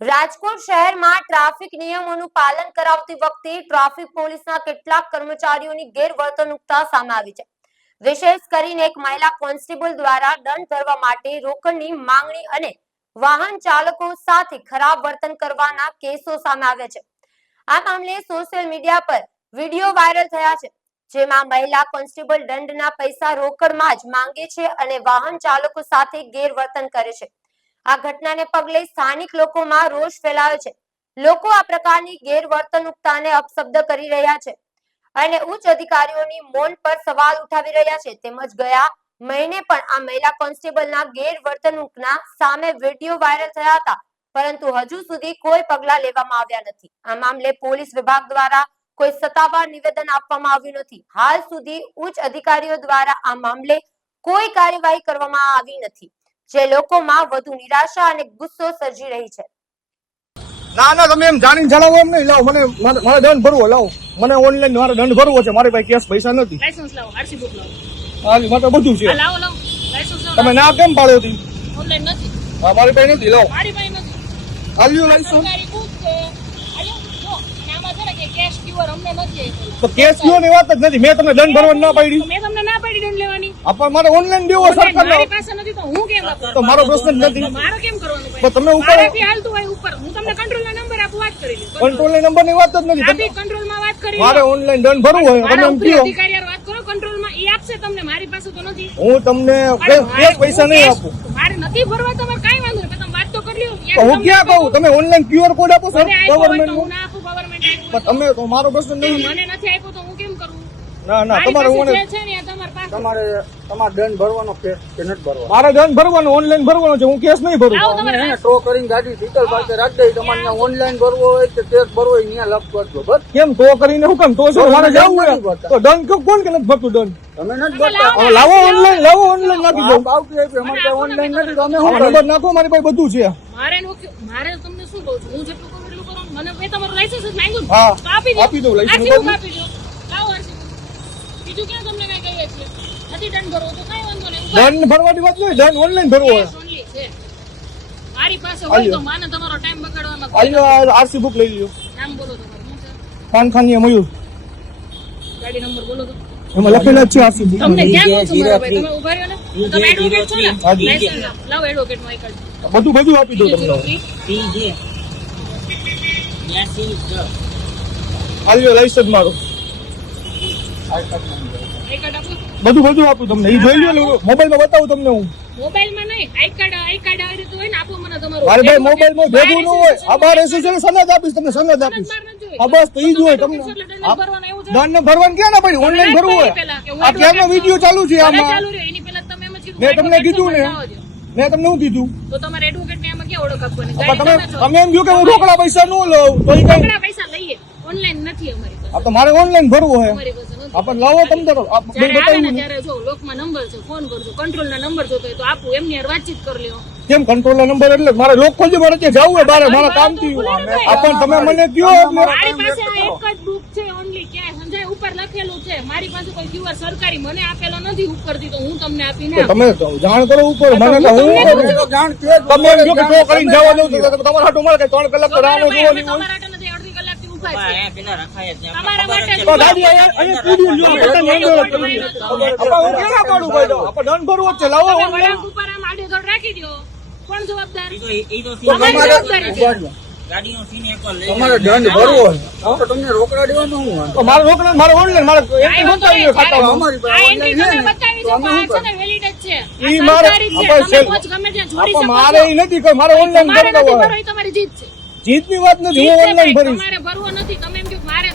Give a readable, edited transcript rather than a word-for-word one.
રાજકોટ શહેરમાં ટ્રાફિક નિયમોનું પાલન કરાવતી વખતે ટ્રાફિક પોલીસના કેટલાક કર્મચારીઓની ગેરવર્તણૂકતા સામે આવી છે। વિશેષ કરીને એક મહિલા કોન્સ્ટેબલ દ્વારા દંડ ભરવા માટે રોકડની માંગણી અને વાહન ચાલકો સાથે ખરાબ વર્તન કરવાના કેસો સામે આવ્યા છે। આ મામલે સોશિયલ મીડિયા પર વિડીયો વાયરલ થયા છે, જેમાં મહિલા કોન્સ્ટેબલ દંડના પૈસા રોકડમાં જ માંગે છે અને વાહન ચાલકો સાથે ગેરવર્તન કરે છે। આ ઘટનાને પગલે સ્થાનિક લોકોમાં રોષ ફેલાયો છે। લોકો આ પ્રકારની ગેરવર્તણૂકતાને અપશબ્દ કરી રહ્યા છે અને ઉચ્ચ અધિકારીઓની મૌન પર સવાલ ઉઠાવી રહ્યા છે। તેમજ ગયા મહિને પણ આ મહિલા કોન્સ્ટેબલના ગેરવર્તણૂકના સામે વિડીયો વાયરલ થયા હતા, પરંતુ હજુ સુધી કોઈ પગલાં લેવામાં આવ્યા નથી। આ મામલે પોલીસ વિભાગ દ્વારા કોઈ સત્તાવાર નિવેદન આપવામાં આવ્યું નથી। હાલ સુધી ઉચ્ચ અધિકારીઓ દ્વારા આ મામલે કોઈ કાર્યવાહી કરવામાં આવી નથી, જે લોકોમાં વધુ નિરાશા અને ગુસ્સો સર્જી રહી છે। ના તમે એમ જાણીને જણાવો એમ નહીં। લાવો મને મારે દંડ ભરવો, લાવો મને ઓનલાઈન મારે દંડ ભરવો છે, મારી પાસે કેશ પૈસા નથી। લાયસન્સ લાવો, આરસી બુક લાવો, હાલી મારે બધું છે। લાવો લાયસન્સ લાવો। તમે ના કેમ પાડો હતી? ઓનલાઈન નથી, હા મારી પાસે નથી। લાવો મારી પાસે નથી, હાલ્યો લાયસન્સ। સરકારી બુક છે, હાલો જો આમાં છે ને કે કેશ ક્યુઆર અમને નથી આપ્યો, તો કેશ કયો ની વાત જ નથી। મેં તમને દંડ ભરવા ના પાડી। મેં તમને ના પાડી દંડ લેવાની, આપણ મારે ઓનલાઈન દેવો સરકાર મારી પાસે નથી તો હું કેમ આપું? તો મારો પ્રશ્ન જ નથી। મારો કેમ કરવાનું તો તમે ઉપર મારાથી હાલતું હોય ઉપર, હું તમને કંટ્રોલના નંબર આપું, વાત કરી લ્યો। કંટ્રોલ નંબર ની વાત જ નથી। આપી કંટ્રોલમાં વાત કરી મારે ઓનલાઈન દંડ ભરવું હોય, તમે એમ કહો અધિકારી યાર વાત કરો, કંટ્રોલમાં ઈ આપશે તમને, મારી પાસે તો નથી। હું તમને કેશ પૈસા નહીં આપું। મારે નથી ભરવા, તમારે કાઈ વાંધો નહીં, તમે વાત તો કરી લ્યો। તો હું ક્યાં કહું? તમે ઓનલાઈન ક્યુઆર કોડ આપો સર ગવર્નમેન્ટ હું ના આપું, ગવર્નમેન્ટ આપ્યું, તમે તો મારો પ્રશ્ન નહીં। મને નથી આપ્યો તો હું કેમ કરું? ના તમારે મારી મને પાસે છે ને આ તમારી પાસે તમારે દંડ ભરવાનો કે નથી ભરવાનો? મારે દંડ ભરવાનો ઓનલાઈન ભરવાનો છે, હું કેસ નહીં ભરું। આવો તમારે એને ટો કરીને ગાડી સીટલ પાસે રાખી દઈ, તમારે ત્યાં ઓનલાઈન ભરવો હોય કે કેસ ભરવો હોય ત્યાં લખ કરજો બસ। કેમ તો કરીને હું કેમ તો શું મારે જવું હોય તો દંડ કોણ કે નથી ભરતું દંડ? તમે નથી ભરતા? હવે લાવો ઓનલાઈન નાખી દો। આવતી આપી અમારે ત્યાં ઓનલાઈન નથી તો અમે શું નંબર નાખો, મારી પાસે બધું છે। મારે તમને શું કહું છું, હું જેટલું કરું એટલું કરો। મને મેં તમારું લાયસન્સ જ માંગ્યું ને, હા, તો આપી આપી દો, લાયસન્સ આરસી બુક આપી દો, લાવો આરસી બુક। બીજું ક્યાં તમને કઈ કહીએ છીએ? નથી દંડ ભરવો તો કઈ વાંધો નહીં, દંડ ભરવાની વાત નહીં, દંડ ઓનલાઈન ભરવો હોય। ઓનલી છે મારી પાસે હોય તો માને તમારો ટાઈમ બગાડવામાં કોઈ આલ્યો આરસી બુક લઈ લ્યો। નામ બોલો તમારું, શું છે? ખાનખાની મયુર, ગાડી નંબર બોલો તો। એમાં લખેલા જ છે આરસી બુક। તમને ક્યાં કહું છું મારા ભાઈ, તમે ઉભા રહ્યો ને, તમે એડવોકેટ છો ને, લાયસન્સ લાવો, એડવોકેટ માં એક બધું આપી દો તમને। આલ્યો લાયસન્સ મારો, બધું આપું તમને। એ જોઈ લ્યો, મોબાઈલમાં બતાવું તમને હું। મોબાઈલમાં નહીં, આઈ કાર્ડ આવી રીતે હોય ને, આપો મને તમારું। મારે ભાઈ મોબાઈલમાં ભેગું ન હોય, આ બાર એસોસિએશન સનદ આપીશ તમને, સનદ આપીશ। હા બસ તો ઈ જ હોય તમને। દંડ ભરવાનું ક્યાં ના પડી? ઓનલાઈન ભરવું હોય। આ ક્યારનો વિડીયો ચાલુ છે આમાં? ચાલુ રહ્યો એની પહેલા તમે એમ જ કીધું, મેં તમને કીધું ને, મેં તમને શું કીધું? તો તમારે એડવોકેટ ને આમાં ક્યાં ઓળખ આપવાની? પણ તમે એમ કહ્યું કે હું રોકડા પૈસા ન લઉં તો ઈ કઈ? રોકડા પૈસા લઈએ, ઓનલાઈન નથી અમારી પાસે, આ તો મારે ઓનલાઈન ભરવું હોય। અમારી પાસે નથી। આપણે લાવો તમે તો જ્યારે આવે ને બતાવ્યું ત્યારે જો લોકમાં નંબર છે, ફોન કરજો, કંટ્રોલના નંબર જોતો હોય તો આપું, એમની હારે વાતચીત કરી લ્યો। કેમ કંટ્રોલ નંબર? એટલે મારે લોક ખોલજો, મારે ત્યાં જવું હોય બારે, મારા કામ થી। પણ તમે મને કયો મારી પાસે આ એક જ બુક છે ઓનલી, ક્યાંય સમજાય ઉપર લખેલું છે, મારી પાસે કોઈ ક્યુઆર સરકારી મને આપેલો નથી ઉપરથી, તો હું તમને આપી ના તમે જાણ કરો ઉપર, મને તો હું જાણ કે તમે એમ કહો કે ટો કરીને જવા દઉં તો તમારા હાટું મારે કઈ 3 કલાક તો રાહ ન જોવાની હોય। તમારા માટે નથી, અડધી કલાકથી ઊભા છે તમારા માટે તો ગાડી અહીંયા કૂદી લ્યો, આપણે હું કેના પાડું ભાઈ? આપણે દંડ ભરવો જ છે, લાવો તમે ઓનલાઈન। વળાંક ઉપર આમ આડેધડ રાખી દો, કોણ જવાબદાર? તમારે જવાબદારી છે। તમારે દંડ ભરવો હોય તો તમને રોકડા દેવાનું શું વાંધો? તો મારો રોકડા મારે ઓનલાઈન મારે એન્ટ્રી બતાવી દો ખાતામાં। અમારી આ પાસે એન્ટ્રી ઓનલાઈન તમે છે ને, બતાવી તો છે, અમે પણ શું આ છે ને વેલિડ જ છે, આ ઈ મારે સરકારી છે, આપણે તમે પોચ ગમે ત્યાં જોડી શકો મારે છો। એ નથી કે મારે ઓનલાઈન તમારે ભરતા નથી હોય। ભરવો, એ તમારી જીત છે, જીતની વાત નથી, જીત હું છે ઓનલાઈન ભાઈ, ભરીશ। તમારે ભરવો નથી, તમે એમ કહો મારે